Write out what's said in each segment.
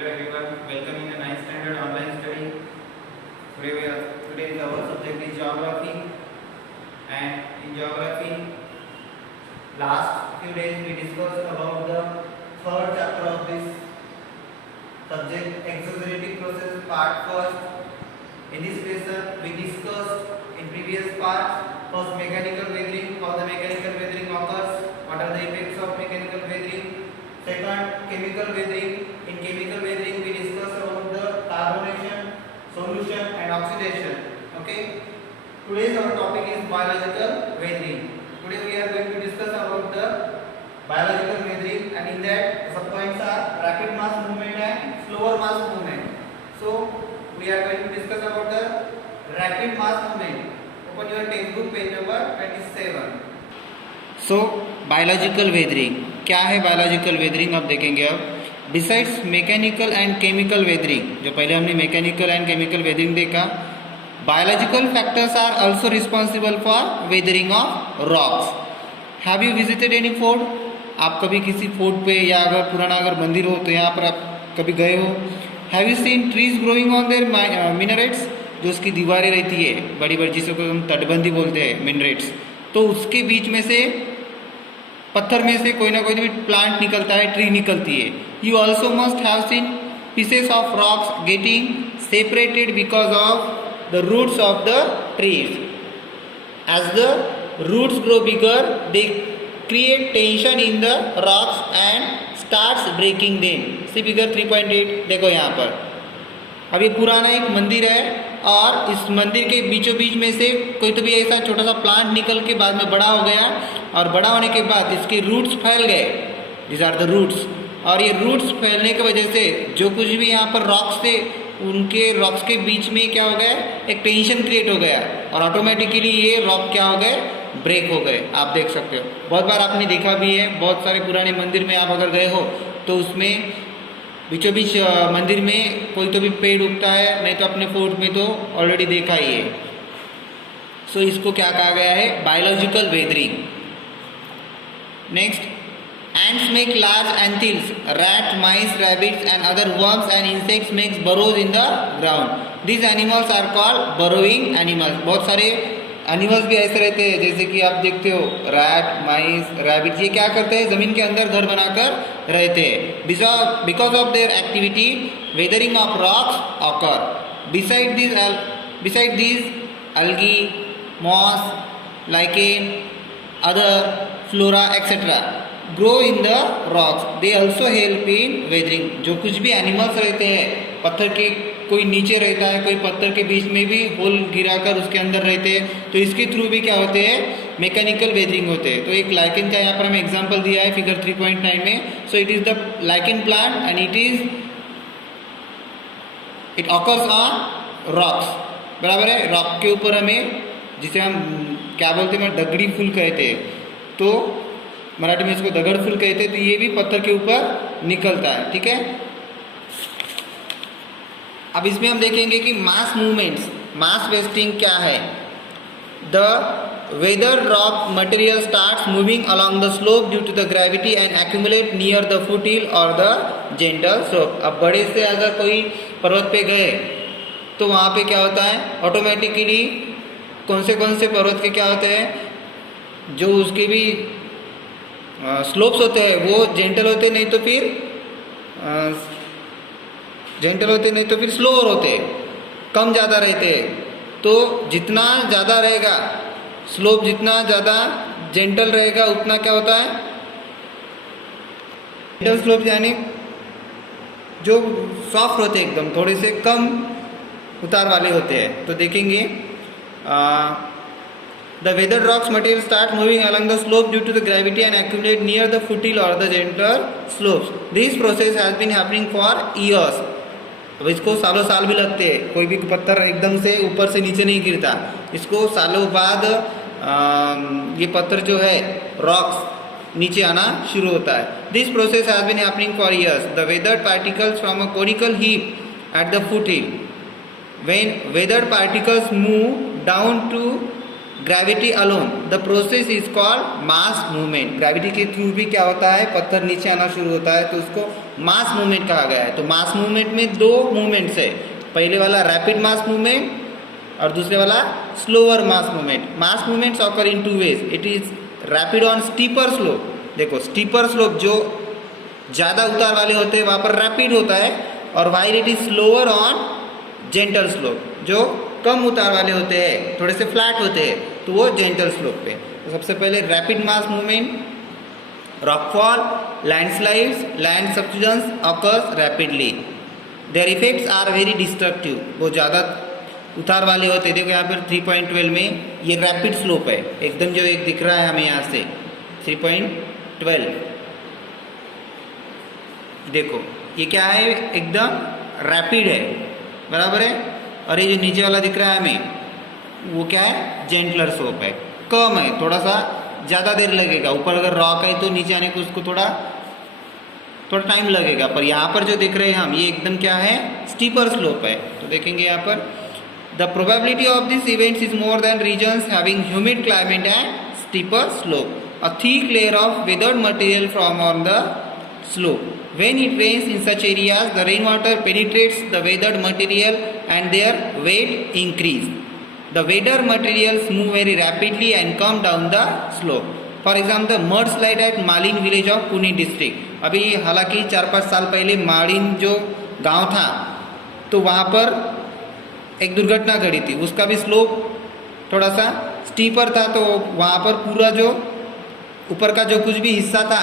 Hello everyone, welcome in the 9th standard online study. Today is our subject is geography, and in geography last few days we discussed about the third chapter of this subject, exaggerative process part first. In this lesson we discussed in previous parts first mechanical weathering, how the mechanical weathering occurs, what are the effects of mechanical weathering. Second, chemical weathering. In chemical weathering, we discuss about the carbonation, solution, and oxidation. Okay. Today's our topic is biological weathering. Today we are going to discuss about the biological weathering, and in that sub points are rapid mass movement and slower mass movement. So we are going to discuss about the rapid mass movement. Open your textbook page number 27. So biological weathering क्या है? Biological weathering अब देखेंगे। अब besides mechanical and chemical weathering, जो पहले हमने mechanical and chemical weathering देखा, biological factors are also responsible for weathering of rocks. Have you visited any fort? आप कभी किसी फोर्ट पे या अगर पुराना अगर मंदिर हो तो यहाँ पर आप कभी गए हो? Have you seen trees growing on their minarets? जो उसकी दीवारें रहती है बड़ी बड़ी, जिसको हम तटबंदी बोलते हैं, मिनरेट्स, तो उसके बीच में से पत्थर में से कोई ना कोई भी प्लांट निकलता है, ट्री निकलती है। You also must have seen pieces of rocks getting separated because of the roots of the trees. As the roots grow bigger they create tension in the rocks and starts breaking them. See figure 3.8 देखो यहाँ पर। अब ये पुराना एक मंदिर है और इस मंदिर के बीचों बीच में से कोई तो भी ऐसा छोटा सा प्लांट निकल के बाद में बड़ा हो गया, और बड़ा होने के बाद इसके रूट्स फैल गए। This are the roots. और ये रूट्स फैलने की वजह से जो कुछ भी यहाँ पर रॉक्स थे, उनके रॉक्स के बीच में क्या हो गया, एक टेंशन क्रिएट हो गया, और ऑटोमेटिकली ये रॉक क्या हो गए, ब्रेक हो गए। आप देख सकते हो, बहुत बार आपने देखा भी है। बहुत सारे पुराने मंदिर में आप अगर गए हो तो उसमें बीचों बीच मंदिर में कोई तो भी पेड़ उगता है, नहीं तो अपने फोर्ट में तो ऑलरेडी देखा ही है। सो इसको क्या कहा गया है? Biological weathering. Next, ants make large anthills. Rat, mice, rabbits and other worms and insects makes burrows in the ground. These animals are called burrowing animals. बहुत सारे एनिमल्स भी ऐसे रहते हैं, जैसे कि आप देखते हो रैट, माइस, रैबिट, ये क्या करते हैं, जमीन के अंदर घर बनाकर रहते हैं। Because of their activity weathering of rocks occur. Beside these algae, moss, lichen, other flora etc. grow in the rocks. They also help in weathering. जो कुछ भी एनिमल्स रहते हैं, पत्थर के कोई नीचे रहता है, कोई पत्थर के बीच में भी होल गिराकर उसके अंदर रहते हैं, तो इसके थ्रू भी क्या होते हैं, मैकेनिकल वेदरिंग होते हैं। तो एक लाइकेन का यहाँ पर हमें एग्जांपल दिया है फिगर 3.9 में। So it is the lichen plant and it occurs on rocks. बराबर है, रॉक के ऊपर हमें, जिसे हम क्या बोलते हैं, दगड़ी फूल कहते हैं, तो मराठी में इसको दगड़ फूल कहते हैं। तो ये भी पत्थर के ऊपर निकलता है। ठीक है, अब इसमें हम देखेंगे कि मास मूवमेंट्स, मास वेस्टिंग क्या है। The weather rock material starts moving along the slope due to the gravity and accumulate near the foothill और द जेंटल स्लोप। अब बड़े से अगर कोई पर्वत पे गए तो वहाँ पे क्या होता है, ऑटोमेटिकली कौन से पर्वत के क्या होते हैं, जो उसके भी स्लोप्स होते हैं वो जेंटल होते, नहीं तो फिर स्लोअर होते, कम ज़्यादा रहते हैं। तो जितना ज़्यादा रहेगा स्लोप, जितना ज़्यादा जेंटल रहेगा, उतना क्या होता है, जेंटल स्लोप यानी जो सॉफ्ट होते हैं, एकदम थोड़े से कम उतार वाले होते हैं। तो देखेंगे the weathered rocks material start moving along the slope due to the gravity and accumulate near the foothill or the gentler slopes. This process has been happening for years. अब इसको सालों साल भी लगते हैं। कोई भी पत्थर एकदम से ऊपर से नीचे नहीं गिरता, इसको सालों बाद ये पत्थर जो है, रॉक्स, नीचे आना शुरू होता है। This process has been happening for years. The weathered particles from a conical heap at the foothill. When weathered particles move down to gravity alone the process is called mass movement. Gravity के through भी क्या होता है, पत्थर नीचे आना शुरू होता है, तो उसको मास मूवमेंट कहा गया है। तो मास मूवमेंट में दो मूवमेंट्स है, पहले वाला रैपिड मास मूवमेंट और दूसरे वाला slower mass movement. Mass movements occur in two ways, it is rapid on steeper slope. देखो स्टीपर स्लोप जो ज़्यादा उतार वाले होते हैं वहाँ पर रैपिड होता है, और while it is slower on gentle slope, जो कम उतार वाले होते हैं, थोड़े से फ्लैट होते हैं, तो वो जेंटल स्लोप पे। तो सबसे पहले rapid mass movement, rockfall, landslides, land subsidence occurs rapidly, their effects are very destructive. वो ज़्यादा उतार वाले होते हैं। देखो यहाँ पर 3.12 में ये रैपिड स्लोप है, एकदम जो एक दिख रहा है हमें यहाँ से 3.12, देखो ये क्या है, एकदम रैपिड है, बराबर है। और ये जो नीचे वाला दिख रहा है हमें वो क्या है, जेंटलर स्लोप है, कम है, थोड़ा सा ज़्यादा देर लगेगा। ऊपर अगर रॉक है तो नीचे आने को उसको थोड़ा टाइम लगेगा, पर यहाँ पर जो देख रहे हैं हम ये एकदम क्या है, स्टीपर स्लोप है। तो देखेंगे यहाँ पर the probability of this events is more than regions having humid climate and steeper slope, a thick layer of weathered material from on the slope. When it rains in such areas, the rainwater penetrates the weathered material and their weight increase. The weathered materials move very rapidly and come down the slope. For example, the mudslide at Malin village of Pune district. अभी हालांकि 4-5 साल पहले मालिन जो गांव था तो वहाँ पर एक दुर्घटना घटी थी, उसका भी स्लोप थोड़ा सा स्टीपर था, तो वहाँ पर पूरा जो ऊपर का जो कुछ भी हिस्सा था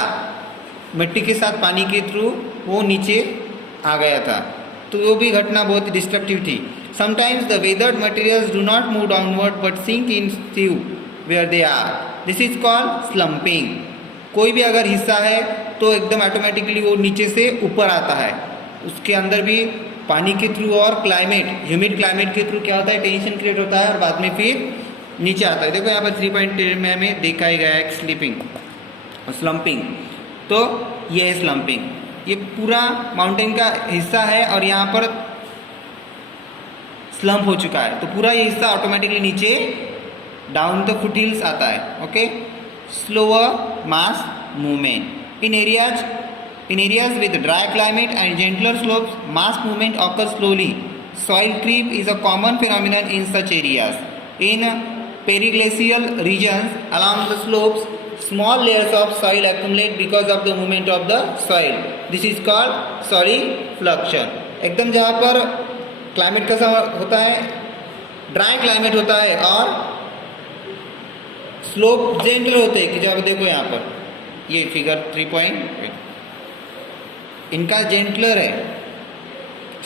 मिट्टी के साथ पानी के थ्रू वो नीचे आ गया था, तो वो भी घटना बहुत ही डिस्ट्रक्टिव थी। Sometimes the weathered materials do not move downward but sink in sieve where they are, this is called slumping. कोई भी अगर हिस्सा है तो एकदम ऑटोमेटिकली वो नीचे से ऊपर आता है, उसके अंदर भी पानी के थ्रू और क्लाइमेट, ह्यूमिड क्लाइमेट के थ्रू क्या होता है, टेंशन क्रिएट होता है और बाद में फिर नीचे आता है। देखो यहाँ पर 3.10 में हमें दिखाया गया है स्लीपिंग, स्लम्पिंग। तो ये है स्लम्पिंग, ये पूरा माउंटेन का हिस्सा है और यहाँ पर स्लम्प हो चुका है, तो पूरा ये हिस्सा ऑटोमेटिकली नीचे डाउन द फुट हिल्स आता है। Okay, slower mass movement in areas with dry climate and gentler slopes, mass movement occurs slowly. Soil creep is a common phenomenon in such areas. In periglacial regions along the slopes, small layers of soil accumulate because of the movement of the soil. This is called solifluction. एकदम जहाँ पर climate कैसा होता है, dry climate होता है और slope gentle होते हैं, कि जब देखो यहाँ पर ये फिगर 3.8 इनका जेंटलर है,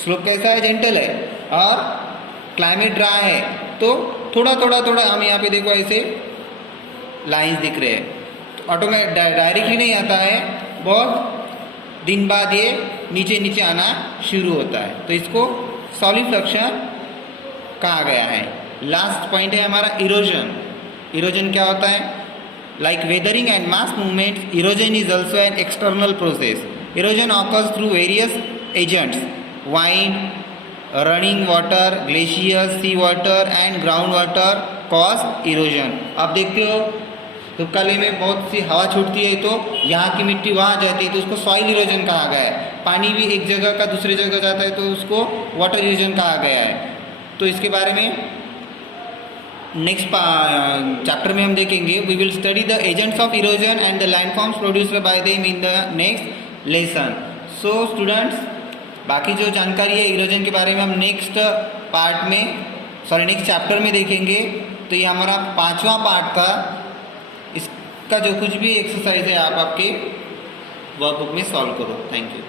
स्लोप कैसा है, जेंटल है, और क्लाइमेट ड्राई है, तो थोड़ा हम यहाँ पे देखो ऐसे लाइंस दिख रहे हैं, तो ऑटोमेटिक डायरेक्टली नहीं आता है, बहुत दिन बाद ये नीचे आना शुरू होता है, तो इसको सॉलिफ्लक्शन कहा गया है। लास्ट पॉइंट है हमारा इरोजन। इरोजन क्या होता है, like weathering and mass movement, erosion is also an external process. Erosion occurs through various agents: wind, running water, glaciers, sea water and ground water cause erosion. आप देखते हो धूपकाली में बहुत सी हवा छूटती है तो यहाँ की मिट्टी वहाँ जाती है, तो उसको सॉइल इरोजन कहा गया है। पानी भी एक जगह का दूसरे जगह जाता है तो उसको वाटर इरोजन कहा गया है। तो इसके बारे में नेक्स्ट चैप्टर में हम देखेंगे। We will study the agents of erosion and the landforms produced by them in the next lesson. So students, बाकी जो जानकारी है इरोजन के बारे में हम नेक्स्ट चैप्टर में देखेंगे। तो ये हमारा 5वां पार्ट था। इसका जो कुछ भी एक्सरसाइज है आप आपके वर्कबुक में सॉल्व करो। Thank you.